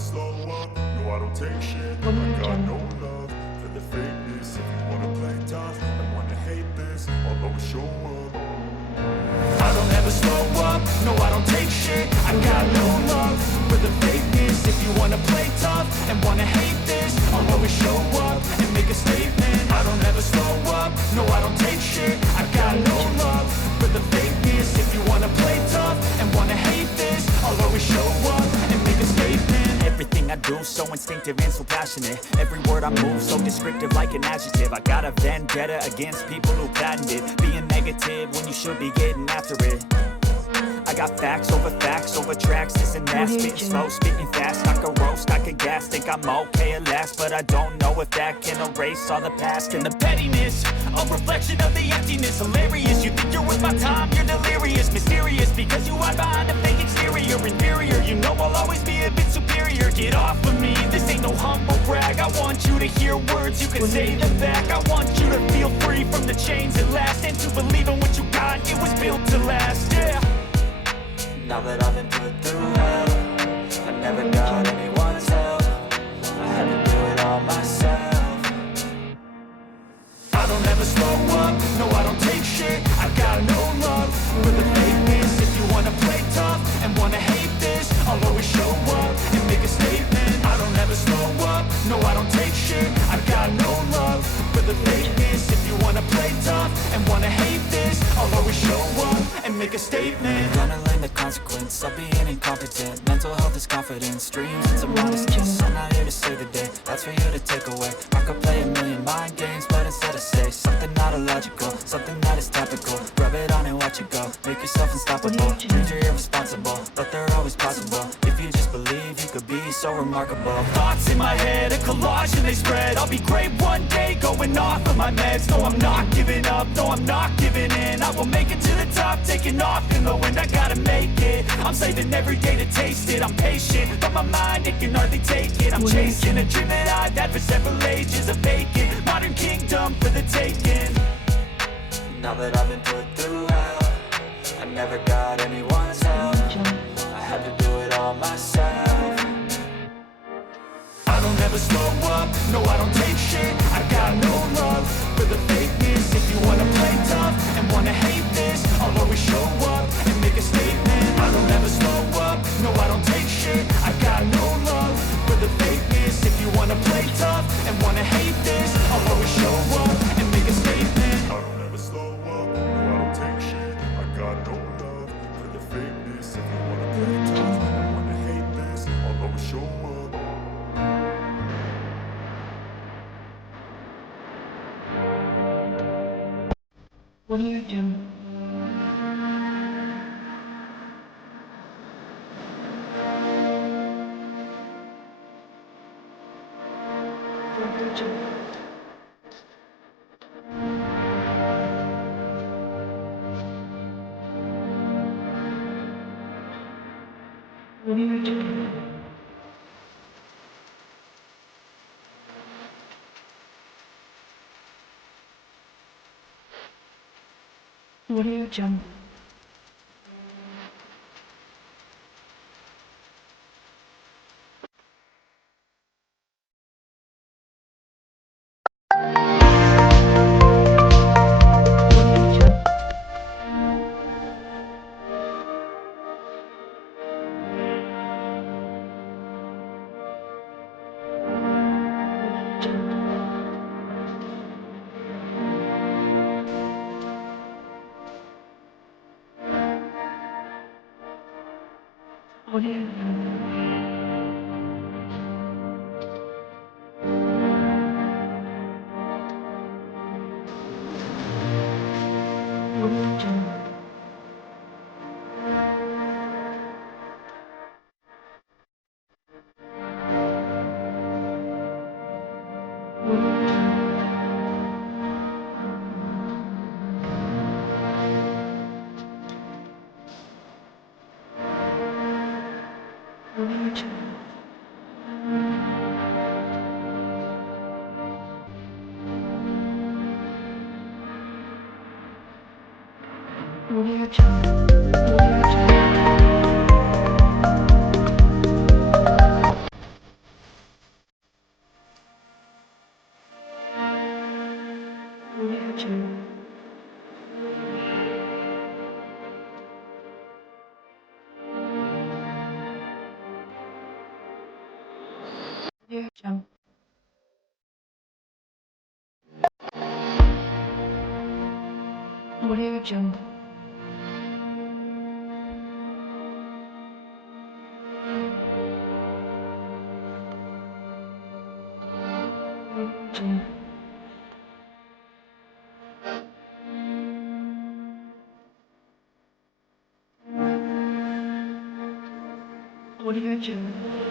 slow up, no I don't take shit. I got no love for the fakeness. If you wanna play tough and wanna hate this, I'll always show up. I don't ever slow up, no I don't take shit. I got no love for the fakeness. If you wanna play tough and wanna hate this, I'll always show up and make a statement. I don't ever slow up, no I don't take shit. I got no love for the fakeness. If you wanna play tough and wanna hate this, I'll always show up and make a statement. Everything I do so instinctive and so passionate. Every word I move so descriptive like an adjective. I got a vendetta against people who patented being negative when you should be getting after it. I got facts over tracks, this and that. Spitting slow, spitting fast, I could roast, I could gas. Think I'm okay at last, but I don't know if that can erase all the past. And the pettiness, a reflection of the emptiness. Hilarious, you think you're worth my time, you're delirious. Mysterious, because you hide behind a fake exterior. Inferior, you know I'll always be a bit superior. Get off of me, this ain't no humble brag. I want you to hear words, you can say them back. I want you to feel free from the chains at last, and to believe in what you got, it was built to last, yeah. Now that I've been put through hell, I never got anyone's help. I had to do it all myself. I don't ever slow up, no I don't take shit. I got no love for the fakeness. If you wanna play tough and wanna hate this, I'll always show up and make a statement. I don't ever slow up, no I don't take shit. I got no love for the fakeness. If you wanna play tough and wanna hate this, I'll always show up and make a statement. I'm gonna learn the consequence of being incompetent. Mental health is confidence, dreams and some honestness. I'm not here to save the day, that's for you to take away. I could play a million mind games, but instead I say something not illogical, something that is topical. Rub it on and watch it go, make yourself unstoppable. Dreams are irresponsible, but they're always possible. If you just believe, you could be so remarkable. Thoughts in my head, a collage and they spread. I'll be great one day, going off of my meds. No, I'm not giving up, no, I'm not giving in. I will make it to the top, taking off in the wind. I gotta make it, I'm saving every day to taste it. I'm patient, but my mind, it can hardly take it. I'm chasing a dream that I've had for several ages. A vacant, modern kingdom for the taking. Now that I've been put through hell, I never got anyone's help. I had to do it all myself. I don't ever slow up, no I don't take shit. I got no love for the fakeness. If you wanna play tough and wanna hate this, I'll always show up and make a statement. I don't ever slow up, no I don't take shit. I got no love for the fakeness. If you wanna play tough and wanna hate this, I'll always show up and make a statement. I don't ever slow up, no I don't take shit. I got no love for the fakeness. If you wanna play tough and wanna hate this, I'll always show up. What are you doing? What are you doing? What are you doing? What are you doing? What are you doing? What are you doing? What are you doing? What are you doing? What are you doing? What are you doing? Audio Jungle. Audio Jungle. Jungle. Audio Jungle.